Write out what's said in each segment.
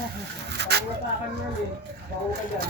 Pangutakan yan eh. Baho ka dyan.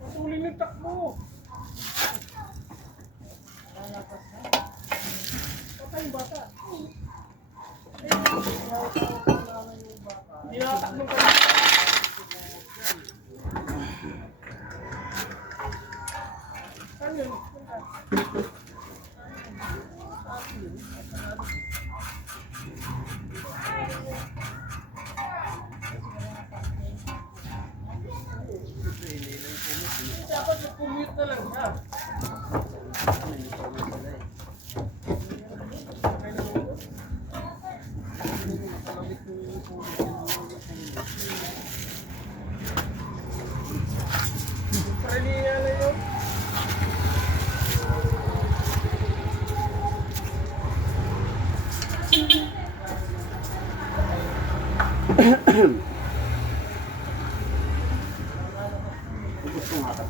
Patuloy ng takbo. Patay yung bata. Nilatakbo ka. Ano yun? Dapat mag-commute na lang siya. Paralihan na yun. Gusto nga ba?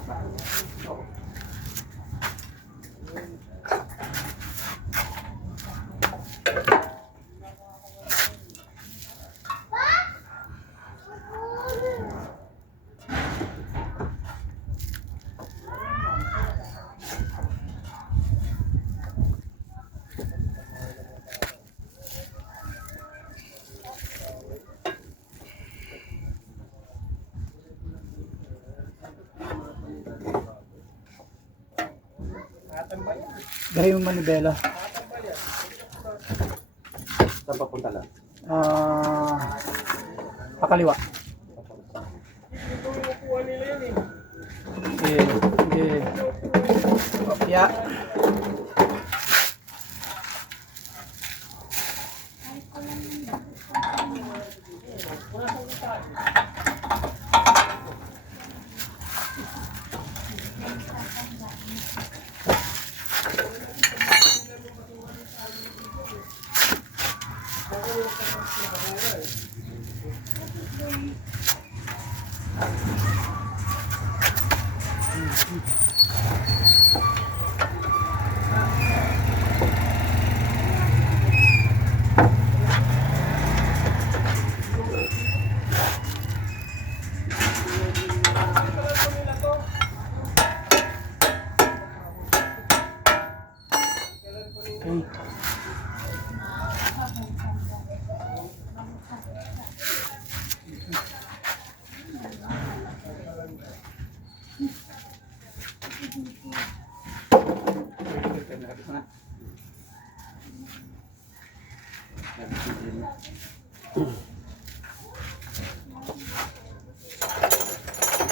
Dahil yung manibela. Saan papunta lang? Pakaliwa. Yeah.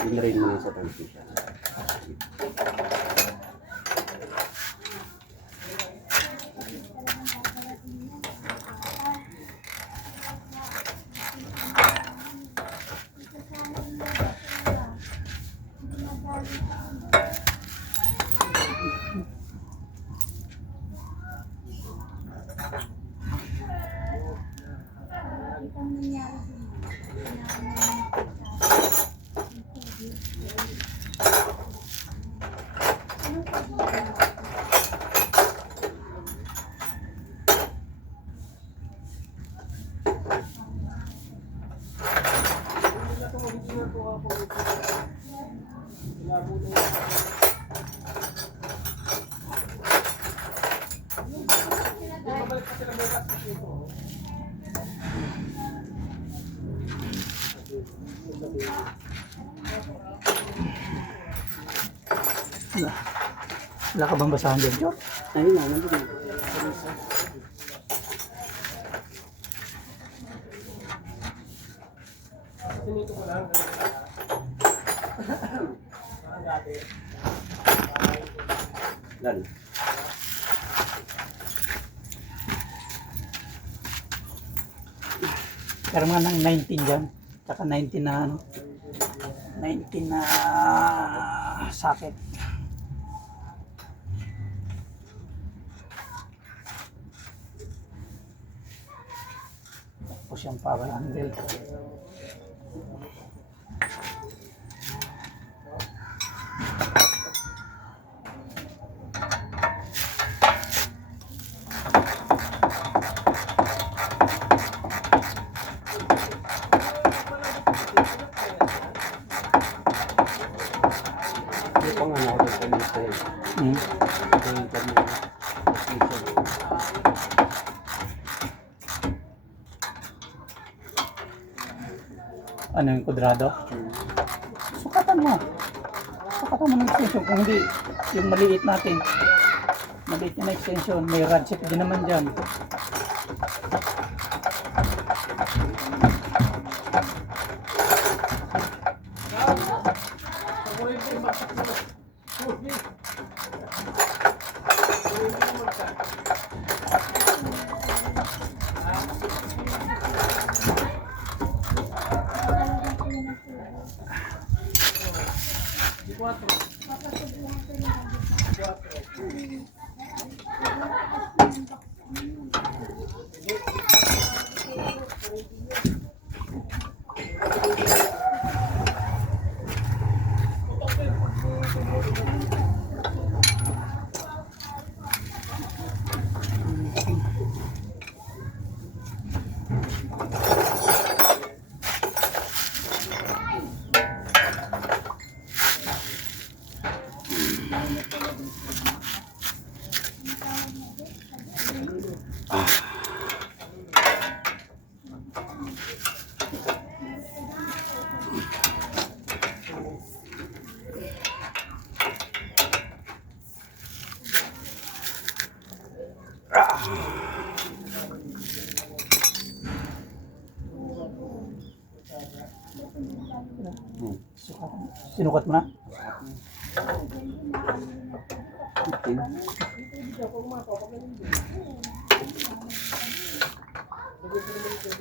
Pinrain mo sa transmission. Wala. Wala ka bang basahan dyan, Chor? Ayun na, nandun na. Lan. Pero mga ng 19 dyan. Tsaka 19 na ano. 19 na socket. Tapos yung power handle. Hindi pa nga ako sa lista yun. Yung kami. Ano yung kudrado? Sukatan mo. Sukatan mo ng extension. Kung hindi, yung maliit natin. Maliit na extension. May ratchet din naman dyan. Sinukat mo na?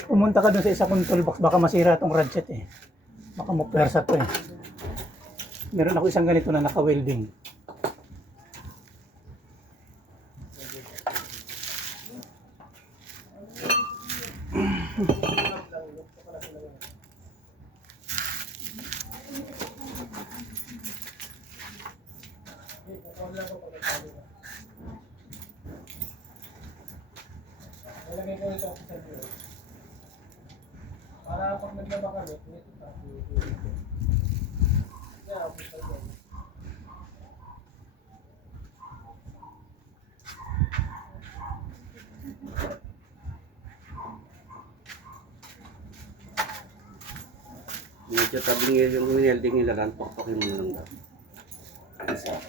Pumunta ka dun sa isa kong toolbox, baka masira itong ratchet eh. Baka mapwersa to eh. Meron ako isang ganito na naka-welding. Para pag naglaba kami, ito pa. Medyo tabing yung welding nila lang, pakpakin mo lang daw. Isa.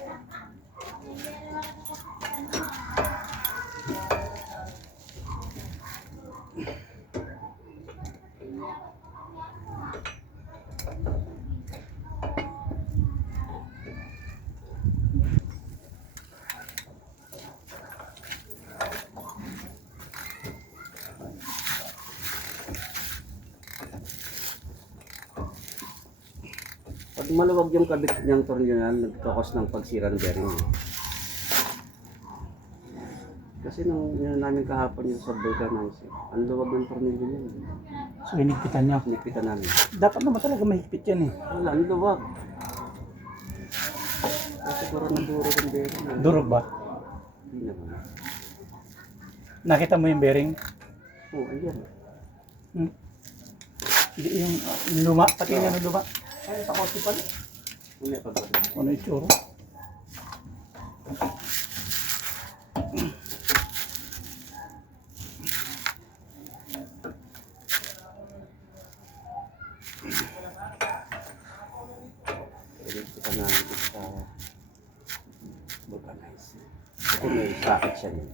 Pag maluwag yung kabit niyang tornilyo na, nagkakos ng pagsira ng bearing. Kasi nung yun namin kahapon yung sa vulcanize, ang luwag ng tornilyo niya. So hinigpitan niyo. Pinipitan namin. Dapat naman talaga mahigpit yan eh. Wala, ang luwag. Kasi parang nadurog ang bearing. Durog ba? Hindi naman. Nakita mo yung bearing? Oo, ayan. Hindi yung luma, pati yung luma. Ay, sa kotse pala. Ano yung pagbago? Ano yung tsuro? Ito may bracket siya niya.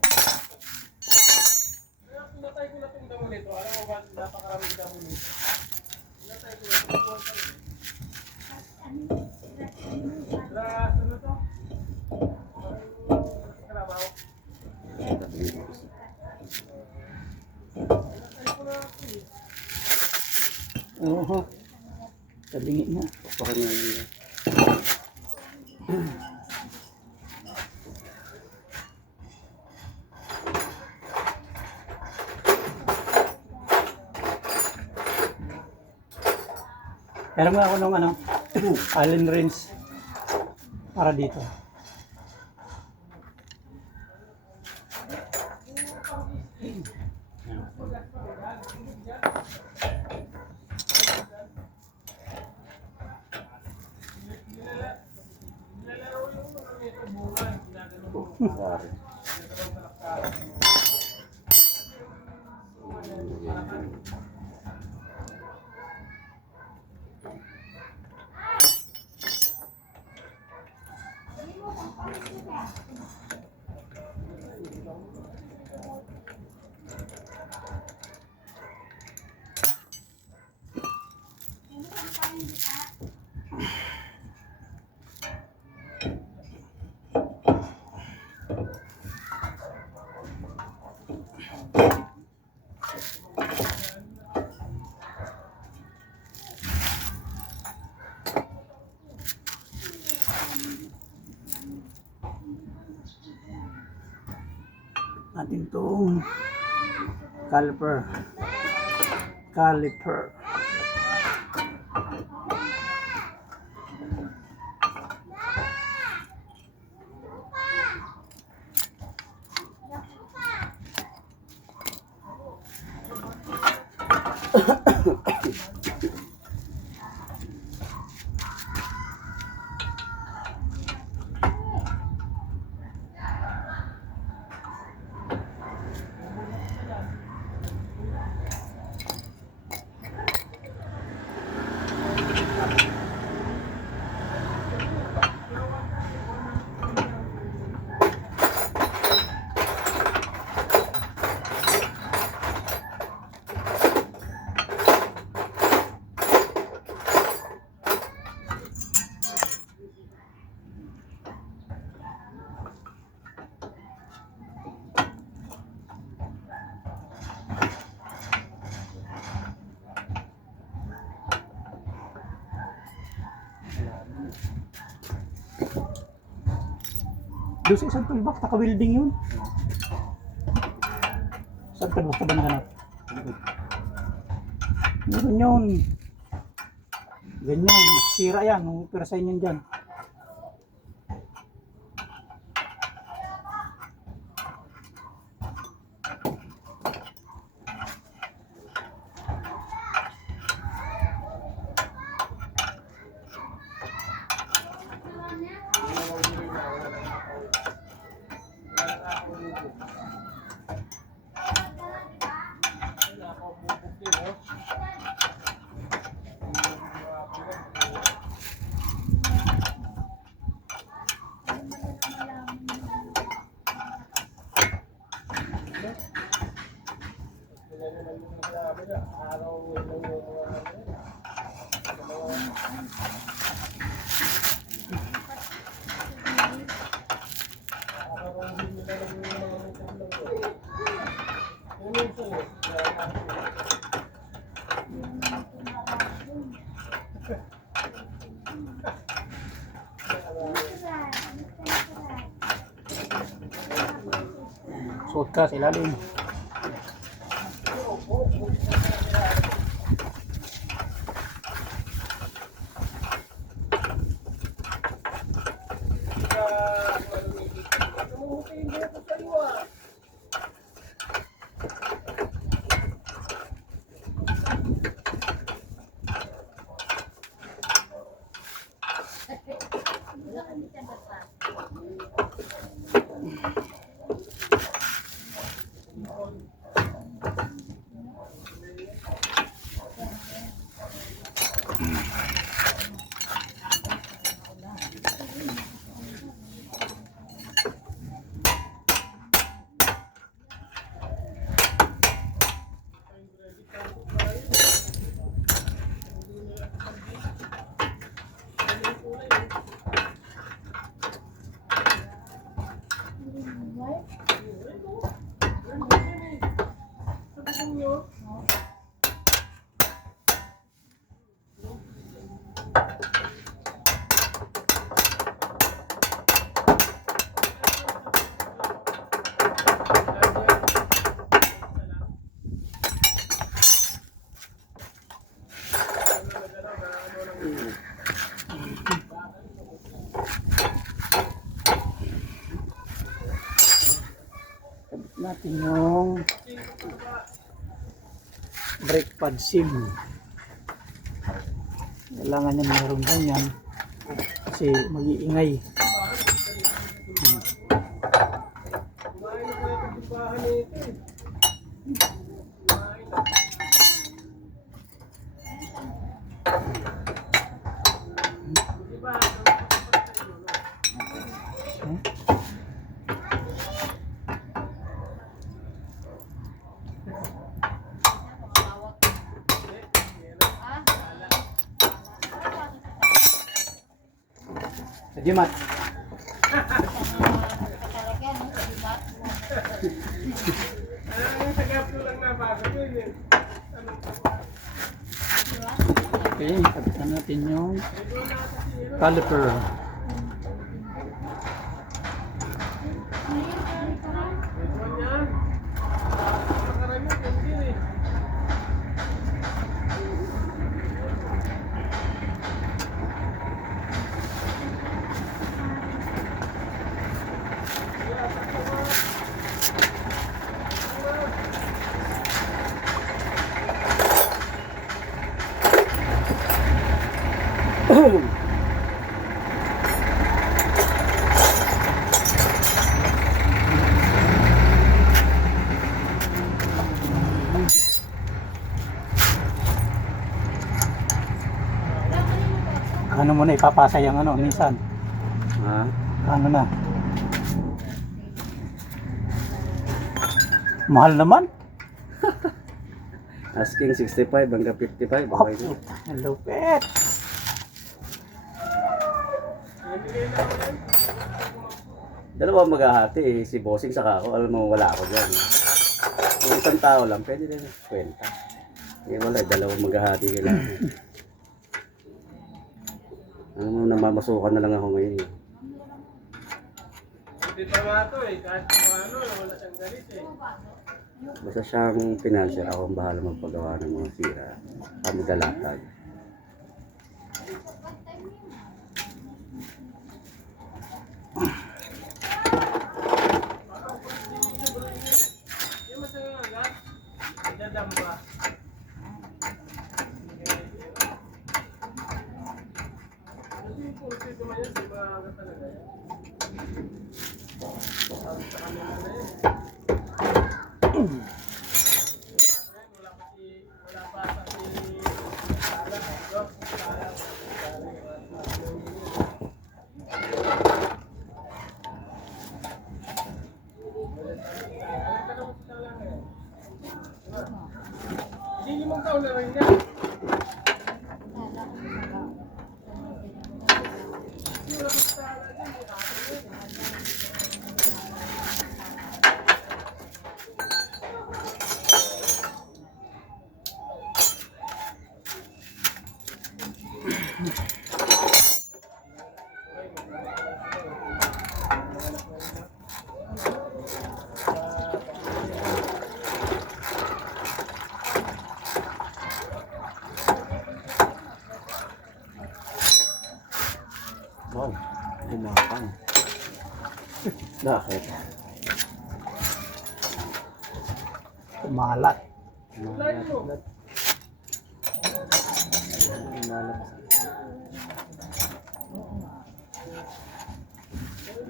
Oo. Tabingi na. Pokpokin mo yun. Pero nga ako nung Allen wrench para dito. Sorry. Natin itong caliper. Doon sa isang toolbox, naka-welding yun. Saan toolbox ka ba nahanap? Meron yun. Ganyan, sira yan. Nung pirasahin yan dyan. Suot ka sa ilalim. natin yung brake pad sim. Kailangan niya mayroong ganyan kasi mag-iingay. Jimat. Okay, kapitan natin yung caliper. Ano mo na ipapasa yung ano minsan? Ha? Ano na? Mahal naman. Asking 65 hanggang 55. Oh, Okay na. ang lupit. Dalawa maghahati eh. Si Bossing saka ako. Alam mo, wala ako dyan. Kung isang tao lang, pwede rin kwenta. Eh wala, dalawang maghahati kailangan. Alam mo, namamasukan na lang ako ngayon. Hindi tama ito eh, kahit ano, wala siyang galit eh. Basta siyang financier, ako ang bahala magpagawa ng mga sira. Kami dalatag. Yung masaya nga, dadamba. Kasi yung kursi naman yan, di ba agad talaga yan? Tapos sa kanila na yan. Wala pa sa hindi mo taon na rin yan. Wow, kumapang. Bakit? Kumalat. Line mo.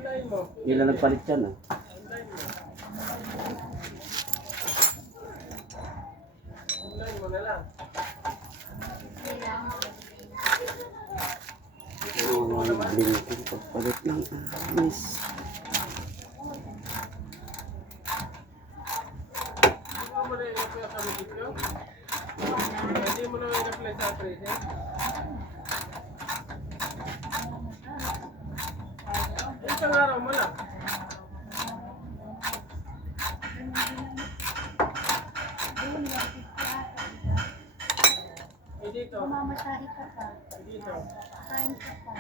Line mo. Ilan nagpalit yan ah? Line mo na lang. Oo, blinking pagpalit ng anis. Hindi mo na i-apply sa video? Hindi mo na i-apply sa present? Isang araw mo lang. Dito. Mamasahe ka pa. Dito. Kain ka pa.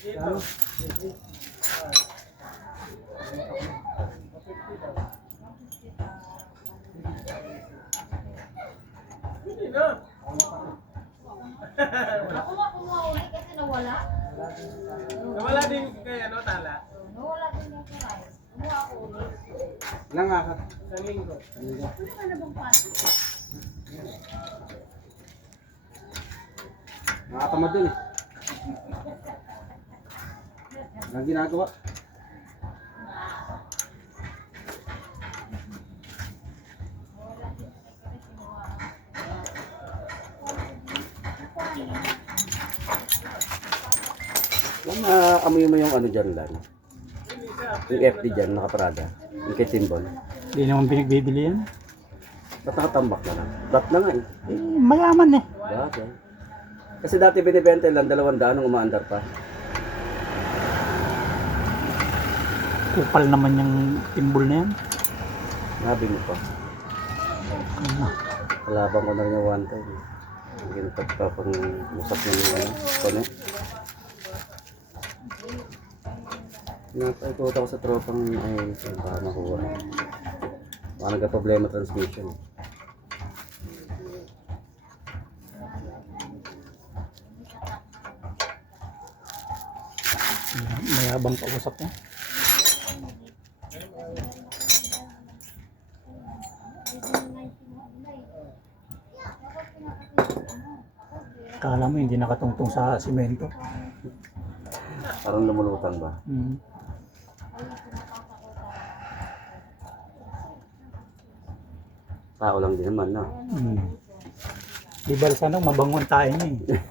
Dito. Hindi na. Ako nga kumuha ulit kasi nawala. Nawala din kay ano, tala. Nawala din ako. Ilang araw? Isang linggo. Ano ka na bang pasok? Nakatamad dun eh. Ang ginagawa. Lang amoy mo yung ano dyan lang. Yung FD dyan, nakaparada. Yung kay Timbol. Hindi naman pinagbibili yan. Ba't nakatambak na lang? Flat na nga eh. Mayaman eh. Bagay. Kasi dati binibenta lang 200 nung umaandar pa. Kupal naman yung timbol na yan. Nabi mo pa. Kalabang ko na rin yung one time. Ginatag pa pang usap na yung ano, connect. Napaikot ako sa tropang ay baka makuha. Baka nagka-problema transmission. Mayabang kausap niya. Kala mo hindi nakatungtong sa simento. Parang lumulutang ba? Hmm. Tao lang din naman, no? Hmm. Di ba sana mabangon tayo niya eh.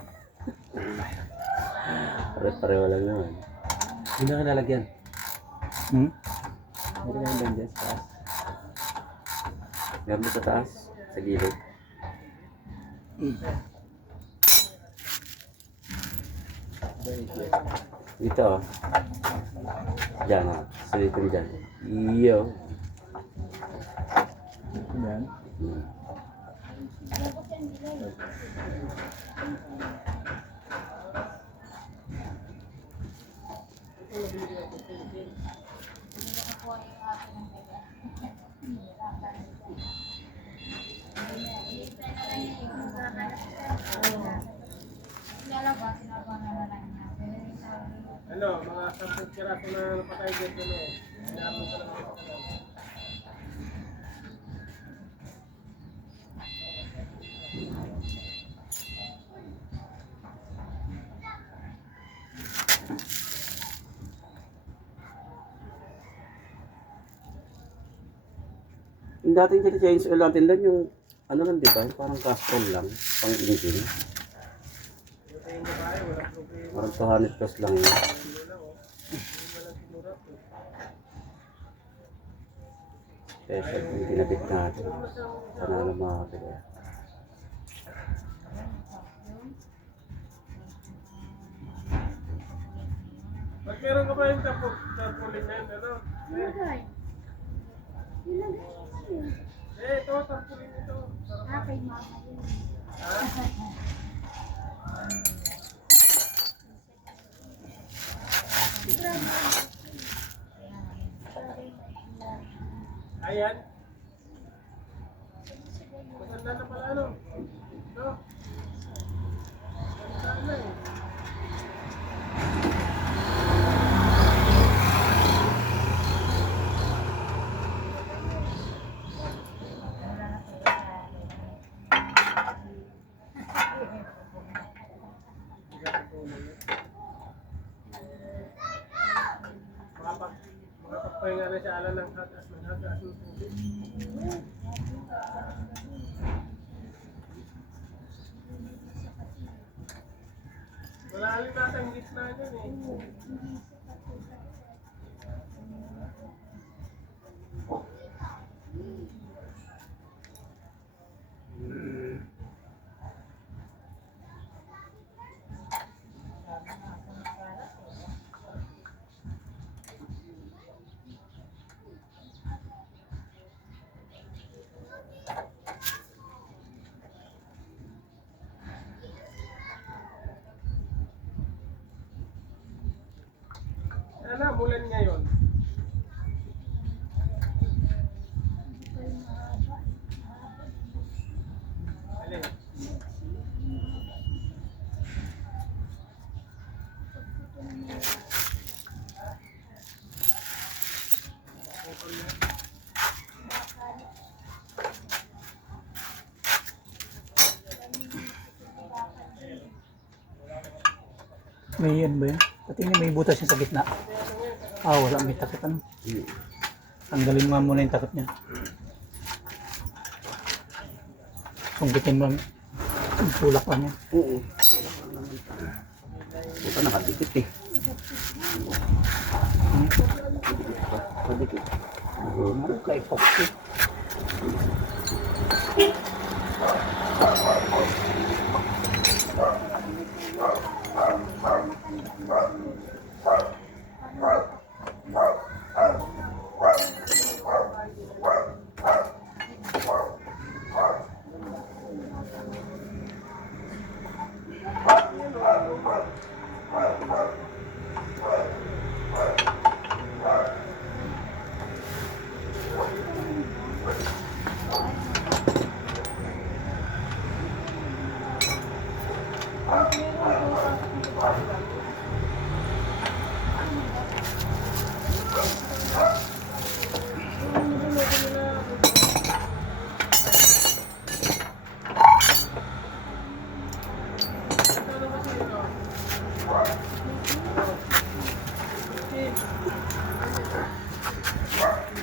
Pare-pareho lang naman. Hindi na nalagyan. Hmm? Hindi na nalagyan dyan sa taas. Meron ba sa taas? Sa gilid? Dito oh. Diyan oh. Silitin dyan. Iyo. Yan. Hmm. Ano, mga 10 kiraso na napatay dito no. Hinapon ko lang ito. Yung dating change oil natin lang yung ano lang diba? Parang castrol lang. Pang engine. Parang 200 plus lang yun. Special yung tinabit natin. Sana na makakita. Ba't meron ka ba yung tarpaulin na yun, ano? Ilagay. Ilagay yun. Ito, tarpaulin ito. Ah, kay mama yun. Ayan. Maganda na pala, ano? No? Maganda na eh. Makapagpahinga na siya ala ng hagas ng tubig. Malalim natin ang gitna dyan eh. Ano, mulan ngayon? Alin? May yan ba yan? Pati may butas yung sa gitna. Ah, wala. May takip ano. Hmm. Tanggalin mo muna yung takip niya. Sungkitin mo. Ang tulak lang yan. Oo. Puta, nakadikit eh. Nakadikit. Kay Foxy.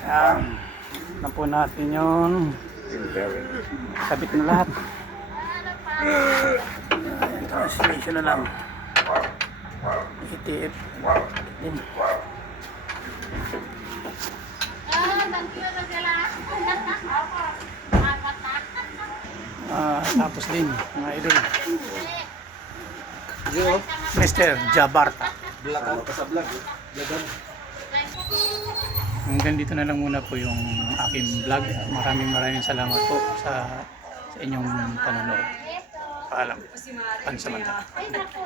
Yan. Na po natin yun. Sabit na lahat. Translation na lang. ITF. Din. Thank you, Rosela. Tapos din, mga idol. Mr. Jabarta. Black pa sa vlog. Hanggang dito na lang muna po yung aking vlog. Maraming salamat po sa inyong panonood. Paalam. Pansamantala. Ay, naku,